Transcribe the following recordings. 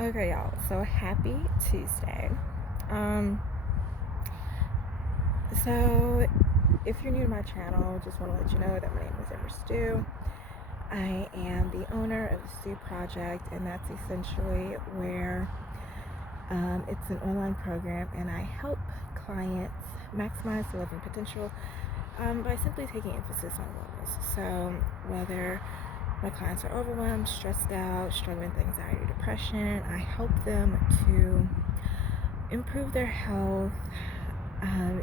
Okay, y'all. So happy Tuesday. Um, so if you're new to my channel, just want to let you know that my name is Amber Stew. I am the owner of the Stew Project, and that's essentially where it's an online program, and I help clients maximize their living potential by simply taking emphasis on wellness. So whether my clients are overwhelmed, stressed out, struggling with anxiety, depression, I help them to improve their health um,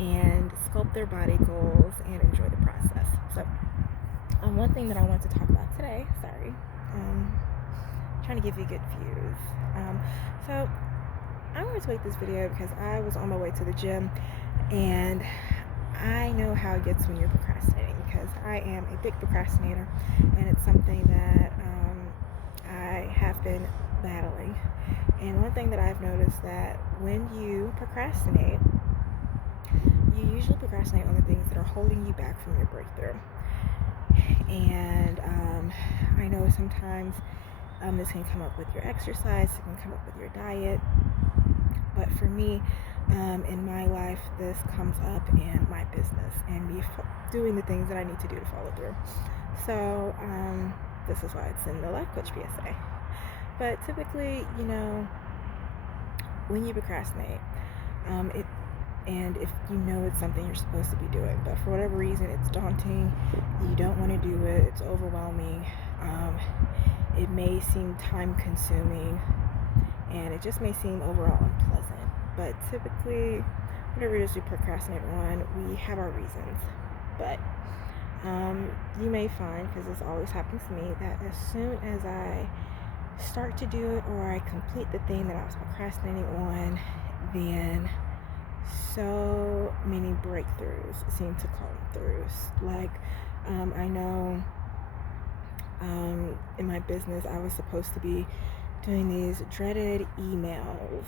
and sculpt their body goals and enjoy the process. So one thing that I want to talk about today, trying to give you good views. So I wanted to make this video because I was on my way to the gym, and I know how it gets when you're procrastinating, because I am a big procrastinator, and it's something that I have been battling. And one thing that I've noticed, that when you procrastinate, you usually procrastinate on the things that are holding you back from your breakthrough. And I know sometimes this can come up with your exercise, it can come up with your diet, but for me, in my life, this comes up in my business and me doing the things that I need to do to follow through. So this is why it's in the Life Coach PSA. But typically, when you procrastinate, and if you know it's something you're supposed to be doing, but for whatever reason it's daunting, you don't want to do it, it's overwhelming, it may seem time consuming, and it just may seem overall unpleasant. But typically, whatever it is we procrastinate on, we have our reasons. But you may find, because this always happens to me, that as soon as I start to do it, or I complete the thing that I was procrastinating on, then so many breakthroughs seem to come through. Like, I know in my business, I was supposed to be doing these dreaded emails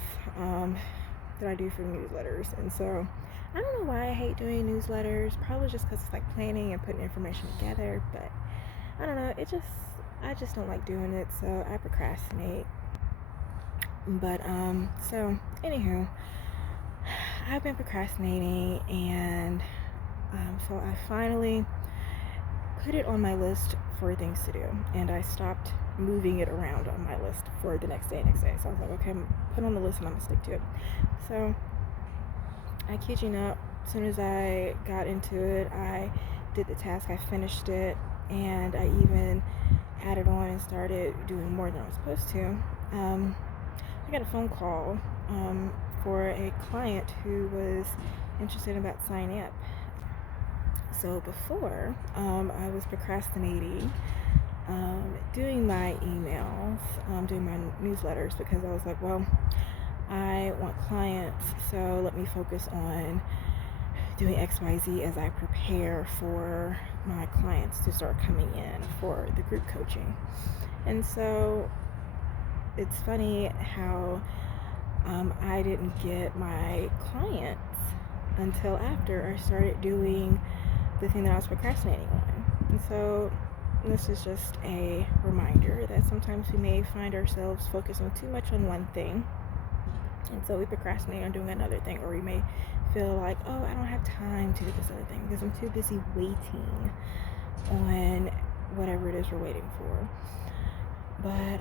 that I do for newsletters, and so I don't know why I hate doing newsletters. Probably just because it's like planning and putting information together, but I don't know, I just don't like doing it, so I procrastinate. But so anywho, I've been procrastinating, and so I finally put it on my list for things to do, and I stopped moving it around on my list for the next day. So I was like, okay, I'm put on the list and I'm gonna stick to it. So I kid you not, as soon as I got into it, I did the task, I finished it, and I even added on and started doing more than I was supposed to. I got a phone call for a client who was interested about signing up. So before, I was procrastinating doing my emails, doing my newsletters, because I was like, well, I want clients, so let me focus on doing XYZ as I prepare for my clients to start coming in for the group coaching. And so it's funny how I didn't get my clients until after I started doing the thing that I was procrastinating on. And so this is just a reminder that sometimes we may find ourselves focusing too much on one thing, and so we procrastinate on doing another thing, or we may feel like, oh, I don't have time to do this other thing because I'm too busy waiting on whatever it is we're waiting for. But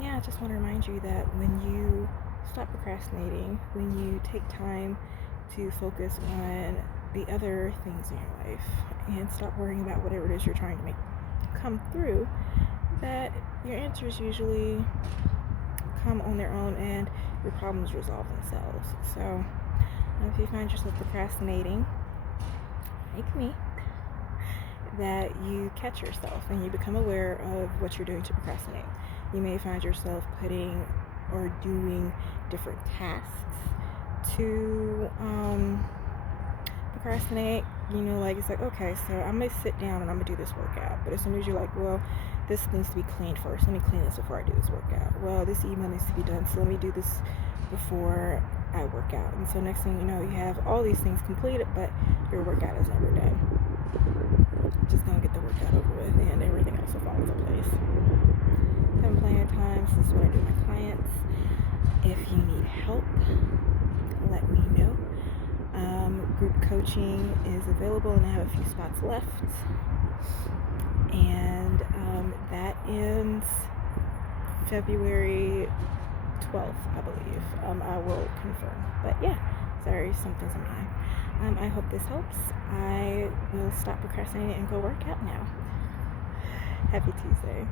I just want to remind you that when you stop procrastinating, when you take time to focus on the other things in your life and stop worrying about whatever it is you're trying to make come through, that your answers usually come on their own and your problems resolve themselves. So if you find yourself procrastinating, like me, that you catch yourself and you become aware of what you're doing to procrastinate. You may find yourself putting or doing different tasks to procrastinate. Like, it's like, okay, so I'm gonna sit down and I'm gonna do this workout, but as soon as you're like, well, this needs to be cleaned first, let me clean this before I do this workout. Well, this email needs to be done, so let me do this before I work out. And so next thing you know, you have all these things completed, but your workout is never done. Just gonna get the workout over with, and everything else will fall into place. Having plenty of time. This is what I do with my If you need help, let me know. Group coaching is available and I have a few spots left. And that ends February 12th, I believe. I will confirm. But yeah, sorry, something's in mind. I hope this helps. I will stop procrastinating and go work out now. Happy Tuesday.